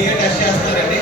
ఫ్రీగా టెస్ట్ చేస్తారండి.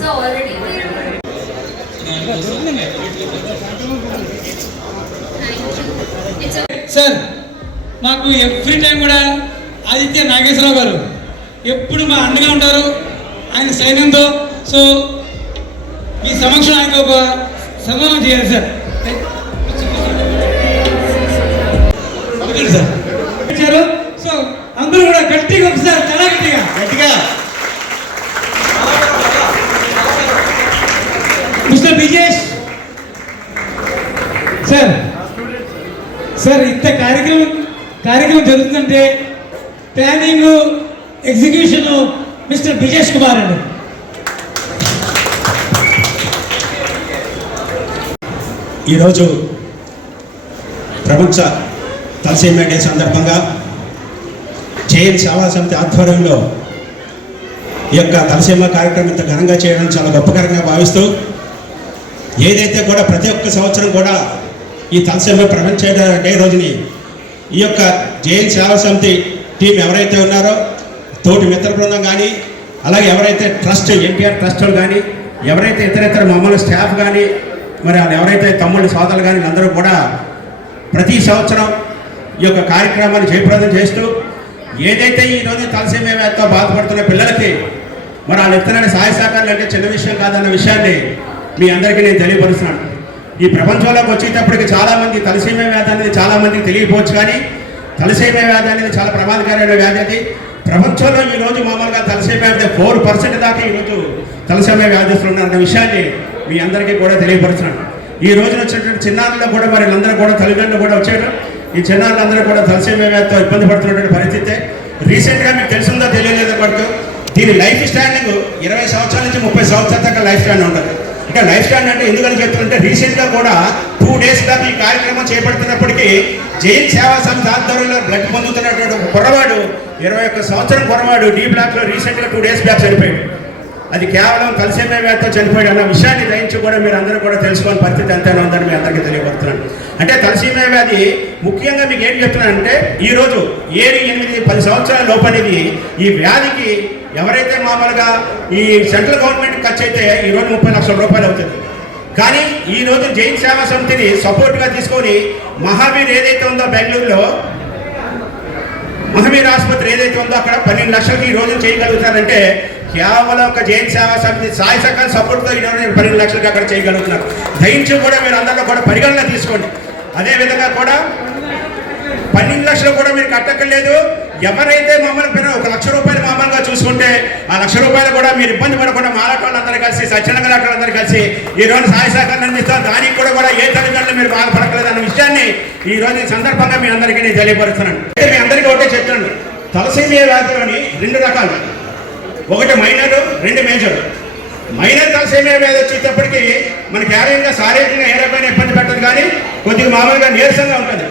So already sir మాకు ఎవ్రీ టైం కూడా ఆదిత్య నాగేశ్వరరావు గారు ఎప్పుడు మా అండగా ఉంటారు ఆయన సైన్యంతో. సో మీ సమక్షం ఆయనకు ఒక సన్మానం చేయాలి సార్. సార్ సో అందరూ కూడా గట్టిగా ఒకసారి చాలా గట్టిగా గట్టిగా మిస్టర్ బిజేష్ సార్. సార్ ఇంత కార్యక్రమం జరుగుతుందంటే planning execution mister Bijesh Kumar అండి. ఈరోజు ప్రపంచ తలసేమియా డే సందర్భంగా జేఎన్ సేవా సమితి ఆధ్వర్యంలో ఈ యొక్క తలసేమియా కార్యక్రమం ఇంత ఘనంగా చేయడం చాలా గొప్పకరంగా భావిస్తూ, ఏదైతే కూడా ప్రతి ఒక్క సంవత్సరం కూడా ఈ తలసేమియా ప్రపంచ డే రోజుని ఈ యొక్క జేఎన్ సేవా సమితి టీం ఎవరైతే ఉన్నారో తోటి మిత్ర బృందం కానీ, అలాగే ఎవరైతే ట్రస్ట్ ఎన్టీఆర్ ట్రస్టులు కానీ, ఎవరైతే ఇతర మమ్మల్ని స్టాఫ్ కానీ, మరి వాళ్ళు ఎవరైతే తమ్ముళ్ళు సోదరులు కానీ అందరూ కూడా ప్రతి సంవత్సరం ఈ యొక్క కార్యక్రమాన్ని జయప్రదం చేస్తూ, ఏదైతే ఈరోజు తలసేమియా వ్యాధితో బాధపడుతున్న పిల్లలకి మరి వాళ్ళు ఇస్తున్న సహాయ సహకారాలు అంటే చిన్న విషయం కాదన్న విషయాన్ని మీ అందరికీ నేను తెలియపరుస్తున్నాను. ఈ ప్రపంచంలోకి వచ్చేటప్పటికి చాలామంది తలసేమియా వ్యాధి అనేది చాలామందికి తెలియకపోవచ్చు, కానీ తలసేమియా వ్యాధి అనేది చాలా ప్రమాదకరమైన వ్యాధి. అది ప్రపంచంలో ఈరోజు మామూలుగా తలసేమియా వ్యాధి 4% దాకా ఈరోజు తలసేమియా వ్యాధిస్తులు ఉన్నారన్న విషయాన్ని మీ అందరికీ కూడా తెలియపరుస్తున్నాను. ఈ రోజున వచ్చినటువంటి చిన్నారుల్లో కూడా మరి అందరూ కూడా తల్లిదండ్రులు కూడా వచ్చారు. ఈ చిన్నారులందరూ కూడా తలసేమియా వ్యాధితో ఇబ్బంది పడుతున్నటువంటి పరిస్థితి. రీసెంట్గా మీకు తెలిసిందో తెలియలేదు పడుతూ దీని లైఫ్ స్టాండింగ్ 20 సంవత్సరాల నుంచి 30 సంవత్సరాల దాకా లైఫ్ స్టాండ్ ఉండదు. ఇంకా లైఫ్ స్టాండ్ అంటే ఎందుకని చెప్తుంటే రీసెంట్గా కూడా 2 days దాకా ఈ కార్యక్రమం చేపడుతున్నప్పటికీ జైన్ సేవా సంస్థ ఆధ్వర్యంలో బ్లడ్ పొందుతున్నటువంటి ఒక కుర్రవాడు 21 సంవత్సరం కుర్రవాడు D బ్లాక్లో రీసెంట్గా 2 days బ్యాక్ చనిపోయాడు. అది కేవలం తలసేమియా వ్యాధితో చనిపోయాడు అన్న విషయాన్ని దయించి కూడా మీరు అందరూ కూడా తెలుసుకోని పరిస్థితి ఎంతైనా ఉందని మీ అందరికీ తెలియబడుతున్నాను. అంటే తలసేమియా వ్యాధి ముఖ్యంగా మీకు ఏంటి చెప్తున్నానంటే ఈరోజు 7, 8, 10 సంవత్సరాల లోపు అనేది ఈ వ్యాధికి ఎవరైతే మామూలుగా ఈ సెంట్రల్ గవర్నమెంట్ ఖర్చు అయితే ఈరోజు 30 లక్షల రూపాయలు అవుతుంది. కానీ ఈరోజు జైన్ సేవా సమితిని సపోర్ట్గా తీసుకొని మహావీర్ ఏదైతే ఉందో బెంగళూరులో మహావీర్ ఆసుపత్రి ఏదైతే ఉందో అక్కడ 12 లక్షలకి ఈ రోజు చేయగలుగుతారంటే కేవలం ఒక జైన్ సేవా సమితి సాయి సకాల సపోర్ట్తో ఈరోజు 12 లక్షలకి అక్కడ చేయగలుగుతున్నారు. దయించి కూడా మీరు అందరిలో కూడా పరిగణన తీసుకోండి. అదేవిధంగా కూడా 12 లక్షలు కూడా మీరు కట్టక్కర్లేదు. ఎవరైతే మమ్మల్ని పైన 1 లక్ష రూపాయలు మామూలుగా చూసుకుంటే ఆ 1 లక్ష రూపాయలు కూడా మీరు ఇబ్బంది పడకుండా మాలాటోళ్ళందరూ కలిసి సత్యనగరాటోళ్ళందరూ కలిసి ఈ రోజు సహాయ సహకారం అందిస్తాం. దానికి కూడా ఏ తల్లిదండ్రులు మీరు బాధపడకలేదు అన్న విషయాన్ని ఈ రోజు ఈ సందర్భంగా మీ అందరికీ నేను తెలియపరుస్తున్నాను. మీ అందరికీ ఒకటే చెప్తున్నాను, తలసేమియా వ్యాధిలోని 2 రకాలు, ఒకటి మైనర్, 2 మేజర్. మైనర్ తలసేమియా వ్యాధి వచ్చేటప్పటికి మనకి శారీరకంగా ఏ రకమైన ఇబ్బంది పెట్టదు, కానీ కొద్దిగా మామూలుగా నీరసంగా ఉంటుంది.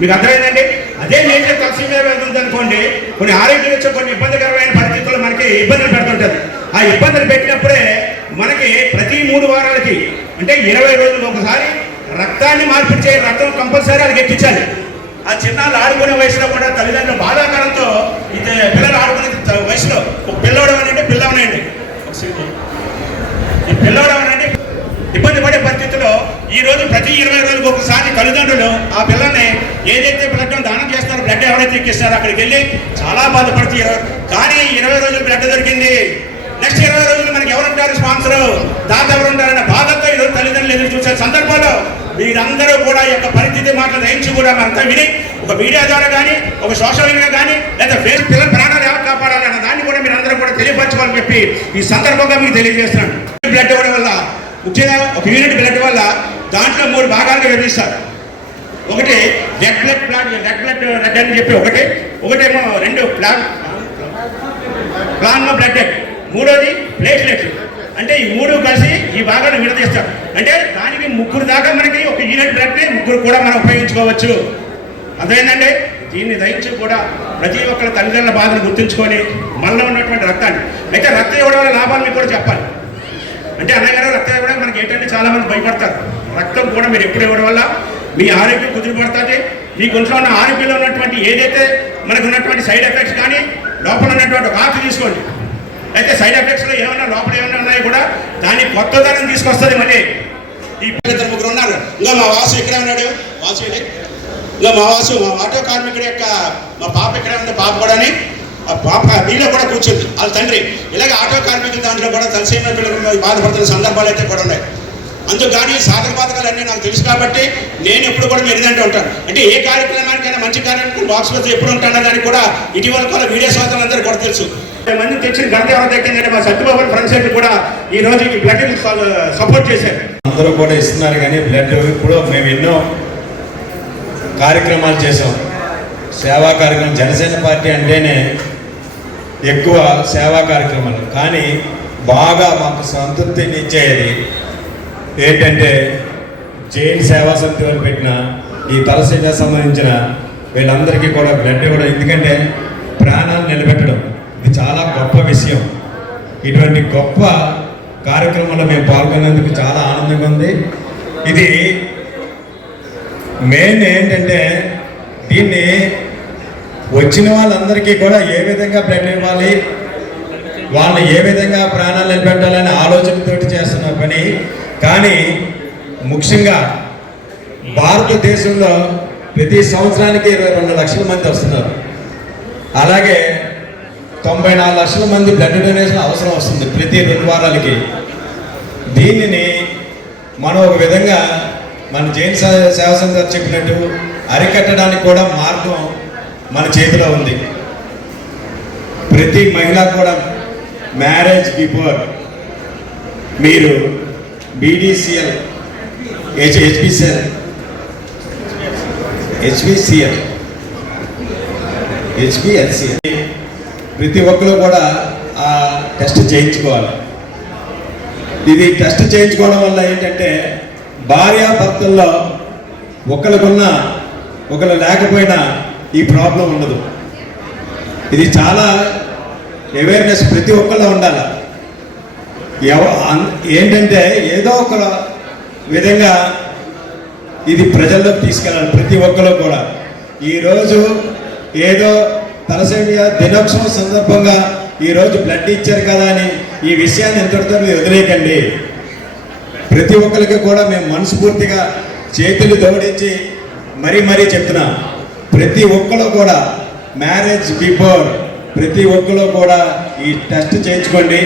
మీకు అర్థమైందండి? అదే మేజర్ తలసేమియా వ్యాధి ఉందనుకోండి, కొన్ని ఆరోగ్యరీత్యా కొన్ని ఇబ్బందికరమైన పరిస్థితుల్లో మనకి ఇబ్బందులు పెడుతుంటుంది. ఆ ఇబ్బందులు పెట్టినప్పుడే మనకి ప్రతి 3 వారాలకి అంటే 20 రోజులకు ఒకసారి రక్తాన్ని మార్పిచ్చే రక్తం కంపల్సరీ అది ఎక్కించాలి. ఆ చిన్నాళ్ళు ఆడుకునే వయసులో కూడా తల్లిదండ్రులు బాధాకరంతో పిల్లలు ఆడుకునే వయసులో ఒక పిల్లవడం అనండి పిల్లవనండి ఈ పిల్లవడం అనండి ఇబ్బంది పడే పరిస్థితుల్లో ఈ రోజు ప్రతి 20 రోజులకు ఒకసారి తల్లిదండ్రులు ఆ పిల్లల్ని ఏదైతే బ్లడ్ దానం చేస్తారో బ్లడ్ ఎవరైతే ఎక్కిస్తారో అక్కడికి వెళ్ళి చాలా బాధపడుతూ కానీ 20 రోజులు బ్లడ్ దొరికింది, నెక్స్ట్ 20 రోజులు మనకి ఎవరుంటారు స్పాన్సర్ దాత ఎవరుంటారన్న బాధతో ఈరోజు తల్లిదండ్రులు ఎదురు చూసే సందర్భంలో మీరందరూ కూడా ఈ యొక్క పరిస్థితి మాటలు దయించి కూడా మనంతా విని ఒక మీడియా ద్వారా కానీ ఒక సోషల్ మీడియా కానీ లేదా ఫేస్ పిల్లల ప్రాణాలు ఎలా కాపాడాలన్న దాన్ని కూడా మీరు అందరూ కూడా తెలియపరచుకోవాలని చెప్పి ఈ సందర్భంగా మీకు తెలియజేస్తున్నాను. బ్లడ్ ఇవ్వడం వల్ల ముఖ్యంగా ఒక యూనిట్ బ్లడ్ వల్ల దాంట్లో 3 భాగాలుగా విభజిస్తారు. ఒకటి రెడ్ బ్లడ్ అని చెప్పి ఒకటేమో 2 ప్లాన్లో బ్లడ్, మూడోది ప్లేట్లెట్. అంటే ఈ 3 కలిసి ఈ భాగాన్ని విడదీస్తారు. అంటే దానికి 3 దాకా మనకి ఒక యూనిట్ బ్లడ్ని 3 కూడా మనం ఉపయోగించుకోవచ్చు. అదేంటంటే దీన్ని దయించి కూడా ప్రతి ఒక్కరి తల్లిదండ్రుల బాధను గుర్తుంచుకొని మనలో ఉన్నటువంటి రక్తాన్ని అయితే రక్తం ఇవ్వడం వల్ల లాభాలు మీకు కూడా చెప్పాలి. అంటే అన్నయ్య గారు రక్తం ఇవ్వడానికి మనకి ఏంటంటే చాలామంది భయపడతారు. రక్తం కూడా మీరు ఎప్పుడు ఇవ్వడం వల్ల మీ ఆరోగ్యం కుదిరిపడుతుంది. మీకు ఒంట్లో ఉన్న ఆరోగ్యంలో ఉన్నటువంటి ఏదైతే మనకు ఉన్నటువంటి సైడ్ ఎఫెక్ట్స్ కానీ లోపల ఉన్నటువంటి ఒక ఆకు తీసుకోండి. అయితే సైడ్ ఎఫెక్ట్స్లో ఏమన్నా లోపల ఏమన్నా ఉన్నాయో కూడా దాన్ని కొత్తదనం తీసుకొస్తుంది. మళ్ళీ ఈ ఇద్దరు ముగ్గురు ఉన్నారు. ఇంకా మా వాసు ఇక్కడే ఉన్నాడు. వాసు ఇంకా మా వాసు మా ఆటో కార్మికుడి యొక్క మా పాప ఇక్కడే ఉంది. పాప కూడా ఆ పాప వీళ్ళో కూడా కూర్చుంది వాళ్ళ తండ్రి. ఇలాగే ఆటో కార్మికుల దాంట్లో కూడా తలసీమ పిల్లలు బాధపడుతున్న సందర్భాలు అయితే కూడా ఉన్నాయి. అందుకు కానీ సాధక బాధకాలన్నీ నాకు తెలుసు కాబట్టి నేను ఎప్పుడు కూడా మెరుదంటే ఉంటాను. అంటే ఏ కార్యక్రమానికైనా మంచి కార్యక్రమం బాక్స్ వద్ద ఎప్పుడు ఉంటానో దానికి కూడా ఇటీవల కూడా వీడియో సోదరులందరూ కూడా తెలుసు. మంది తెచ్చిన ఘనత ఎవరు దక్కిందంటే మా సత్యబాబు ఫ్రెండ్స్ కూడా ఈ రోజు ఈ బ్లడ్ సపోర్ట్ చేశారు. అందరూ కూడా ఇస్తున్నారు కానీ బ్లడ్ ఇప్పుడు మేము ఎన్నో కార్యక్రమాలు చేసాం. సేవా కార్యక్రమం జనసేన పార్టీ అంటేనే ఎక్కువ సేవా కార్యక్రమాలు. కానీ బాగా మాకు సంతృప్తిని ఇచ్చేది ఏంటంటే జైన్ సేవా సమితి వాళ్ళు పెట్టిన ఈ తలసేమియా సంబంధించిన వీళ్ళందరికీ కూడా బ్లడ్ ఇవ్వడం. ఎందుకంటే ప్రాణాలు నిలబెట్టడం ఇది చాలా గొప్ప విషయం. ఇటువంటి గొప్ప కార్యక్రమంలో మేము పాల్గొన్నందుకు చాలా ఆనందంగా ఉంది. ఇది మెయిన్ ఏంటంటే దీన్ని వచ్చిన వాళ్ళందరికీ కూడా ఏ విధంగా బ్లడ్ ఇవ్వాలి, వాళ్ళని ఏ విధంగా ప్రాణాలు నిలబెట్టాలనే ఆలోచనతోటి చేస్తున్న పని. కానీ ముఖ్యంగా భారతదేశంలో ప్రతి సంవత్సరానికి 22 లక్షల మంది వస్తున్నారు. అలాగే 94 లక్షల మంది బ్లడ్ డొనేషన్ అవసరం వస్తుంది ప్రతి 2 వారాలకి. దీనిని మనం ఒక విధంగా మన జైన్ సేవా సంస్థ చెప్పినట్టు అరికట్టడానికి కూడా మార్గం మన చేతిలో ఉంది. ప్రతి మహిళ కూడా మ్యారేజ్ బిఫోర్ మీరు BDCL HBCL ప్రతి ఒక్కరు కూడా ఆ టెస్ట్ చేయించుకోవాలి. ఇది టెస్ట్ చేయించుకోవడం వల్ల ఏంటంటే భార్యాభర్తల్లో ఒకరికున్నా ఒకరు లేకపోయినా ఈ ప్రాబ్లం ఉండదు. ఇది చాలా అవేర్నెస్ ప్రతి ఒక్కరిలో ఉండాలి. ఏంటంటే ఏదో ఒక విధంగా ఇది ప్రజల్లోకి తీసుకెళ్ళాలి ప్రతి ఒక్కరు కూడా. ఈరోజు ఏదో తలసేమియా దినోత్సవం సందర్భంగా ఈరోజు బ్లడ్ ఇచ్చారు కదా అని ఈ విషయాన్ని ఎంతటితో మీరు వదిలేయకండి. ప్రతి ఒక్కరికి కూడా మేము మనస్ఫూర్తిగా చేతులు జోడించి మరీ చెప్తున్నాం. ప్రతి ఒక్కరు కూడా మ్యారేజ్ బిఫోర్ ప్రతి ఒక్కరు కూడా ఈ టెస్ట్ చేయించుకోండి.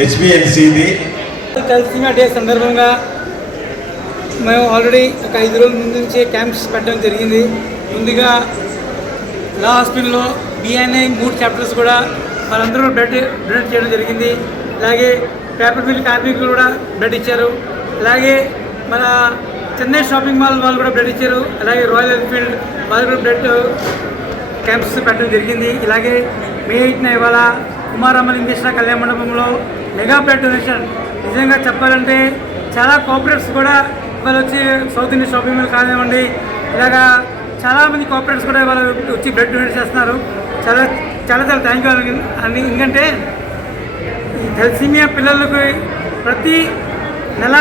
HbA1c తలసేమియా డే సందర్భంగా మేము ఆల్రెడీ ఒక 5 రోజుల ముందు నుంచే క్యాంప్స్ పెట్టడం జరిగింది. ముందుగా లా హాస్పిటల్లో BNI 3 చాప్టర్స్ కూడా వాళ్ళందరూ బ్లడ్ డొనేట్ చేయడం జరిగింది. అలాగే పేపర్ మిల్ కార్మికులు కూడా బ్లడ్ ఇచ్చారు. అలాగే మన చెన్నై షాపింగ్ మాల్ వాళ్ళు కూడా బ్లడ్ ఇచ్చారు. అలాగే రాయల్ ఎన్ఫీల్డ్ వాళ్ళు కూడా బ్లడ్ క్యాంప్స్ పెట్టడం జరిగింది. ఇలాగే మే 8న ఇవాళ కుమారమ్మలింగేశ్వర కళ్యాణ మండపంలో మెగా బ్లడ్ డొనేషన్. నిజంగా చెప్పాలంటే చాలా కోఆపరేటివ్స్ కూడా ఇవాళ వచ్చి సౌత్ ఇండియన్ షాపింగ్ మాల్ కానివ్వండి, ఇలాగా చాలామంది కోఆపరేటివ్స్ కూడా ఇవాళ వచ్చి బ్లడ్ డొనేట్ చేస్తున్నారు. చాలా చాలా చాలా థ్యాంక్ యూ అని. ఎందుకంటే ఈ తలసేమియా పిల్లలకి ప్రతి నెల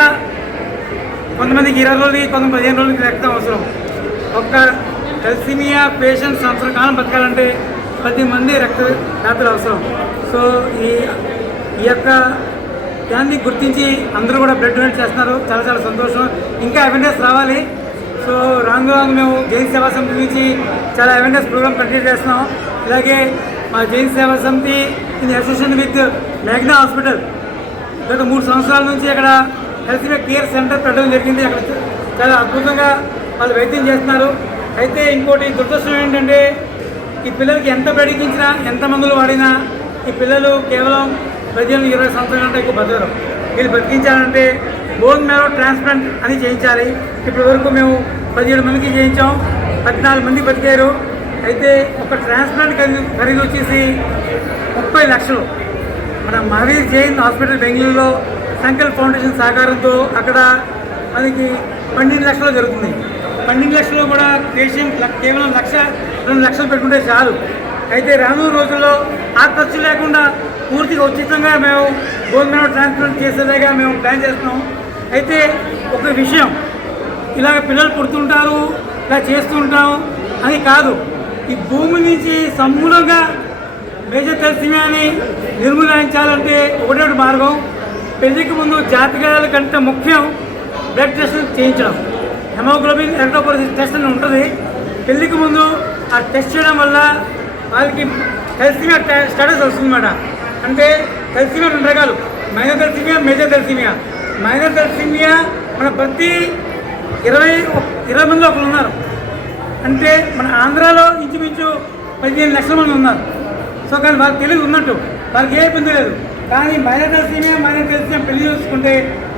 కొంతమందికి 20 రోజులకి, కొంతమంది 15 రోజులకి రక్తం అవసరం. ఒక్క తలసేమియా పేషెంట్ సంవత్సర కాలం బతకాలంటే 10 మంది రక్తదాతలు అవసరం. సో ఈ యొక్క దాన్ని గుర్తించి అందరూ కూడా బ్లడ్ డొనేట్ చేస్తున్నారు. చాలా చాలా సంతోషం. ఇంకా అవేర్నెస్ రావాలి. సో రాను మేము జైన్ సేవా సమితి నుంచి చాలా అవేర్నెస్ ప్రోగ్రామ్ కండక్ట్ చేస్తున్నాం. ఇలాగే మా జైన్ సేవా సమితి ఇన్ అసోసియేషన్ విత్ మేఘ్నా హాస్పిటల్ గత 3 సంవత్సరాల నుంచి అక్కడ తలసేమియా కేర్ సెంటర్ పెట్టడం జరిగింది. అక్కడ చాలా అద్భుతంగా వాళ్ళు వైద్యం చేస్తున్నారు. అయితే ఇంకోటి దురదృష్టం ఏంటంటే ఈ పిల్లలకి ఎంత బ్లడ్ ఎంత మందులు వాడినా ఈ పిల్లలు కేవలం 18-20 సంవత్సరాల కంటే ఎక్కువ బతకరు. వీళ్ళు బతికించాలంటే బోన్ మ్యారో ట్రాన్స్ప్లాంట్ అని చేయించాలి. ఇప్పటి వరకు మేము 17 మందికి చేయించాం, 14 మంది బతికారు. అయితే ఒక ట్రాన్స్ప్లాంట్ ఖరీదు వచ్చేసి 30 లక్షలు. మన మహావీర్ జైన్ హాస్పిటల్ బెంగళూరులో సంకల్ప్ ఫౌండేషన్ సహకారంతో అక్కడ మనకి 12 లక్షలు జరుగుతుంది. 12 లక్షలు కూడా పేషెంట్ కేవలం 2 లక్షలు పెట్టుకుంటే చాలు. అయితే రానున్న రోజుల్లో ఆ ఖర్చు లేకుండా పూర్తిగా ఉచితంగా మేము బోన్ మ్యారో ట్రాన్స్ప్లాంట్ చేసేలాగా మేము ప్లాన్ చేస్తున్నాం. అయితే ఒక విషయం, ఇలాగ పిల్లలు పుడుతుంటారు ఇలా చేస్తూ ఉంటాం అని కాదు, ఈ భూమి నుంచి సమూలంగా మేజర్ తలసేమియాని నిర్మూలించాలంటే ఒకటే మార్గం, పెళ్లికి ముందు జాతకాల కంటే ముఖ్యం బ్లడ్ టెస్ట్ చేయించడం. హెమోగ్లోబిన్ ఎరిథ్రోపోయిటిస్ టెస్ట్ అని ఉంటుంది. పెళ్లికి ముందు ఆ టెస్ట్ చేయడం వల్ల వాళ్ళకి తలసేమియా స్టేటస్ వస్తుందన్నమాట. అంటే తలసేమియా 2 రకాలు, minor thalassaemia, major thalassaemia. Minor thalassaemia మన ప్రతి 20 మందిలో ఒకరు ఉన్నారు. అంటే మన ఆంధ్రాలో ఇంచుమించు 15 లక్షల మంది ఉన్నారు. సో కానీ వాళ్ళకి తెలియదు ఉన్నట్టు, వాళ్ళకి ఏ ఇబ్బంది లేదు. కానీ మైనర్ తలసేమియా పెళ్లి చూసుకుంటే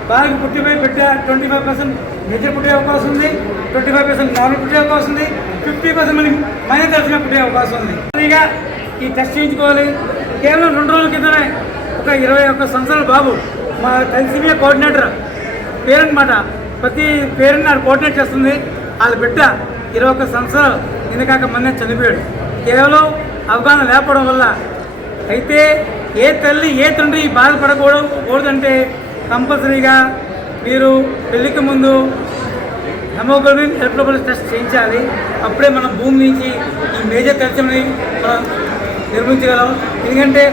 వాళ్ళకి పుట్టిపోయి బిడ్డ 25% మేజర్ పుట్టే అవకాశం ఉంది, 25% నార్మల్ పుట్టే అవకాశం ఉంది, 50% మళ్ళీ మైనర్ తలసేమియా పుట్టే అవకాశం ఉంది. ఫ్రీగా ఈ టెస్ట్ చేయించుకోవాలి. కేవలం 2 రోజుల క్రితమే ఒక 21 సంవత్సరాల బాబు మా తలసేమియా కోఆర్డినేటర్ పేరెంట్ మాట, ప్రతి పేరెంట్ నాకు కోఆర్డినేట్ చేస్తుంది. వాళ్ళ బిడ్డ 21 సంవత్సరాలు నిన్నకాక మొన్నే చనిపోయాడు, కేవలం అవగాహన లేకపోవడం వల్ల. అయితే ఏ తల్లి ఏ తండ్రి బాధపడకూడదంటే కంపల్సరీగా మీరు పెళ్లికి ముందు హెమోగ్లోబిన్ ఎరిథ్రోపోయిటిస్ టెస్ట్ చేయించాలి. అప్పుడే మనం భూమి నుంచి ఈ మేజర్ తలసేమియాని మనం నిర్మించగలం. ఎందుకంటే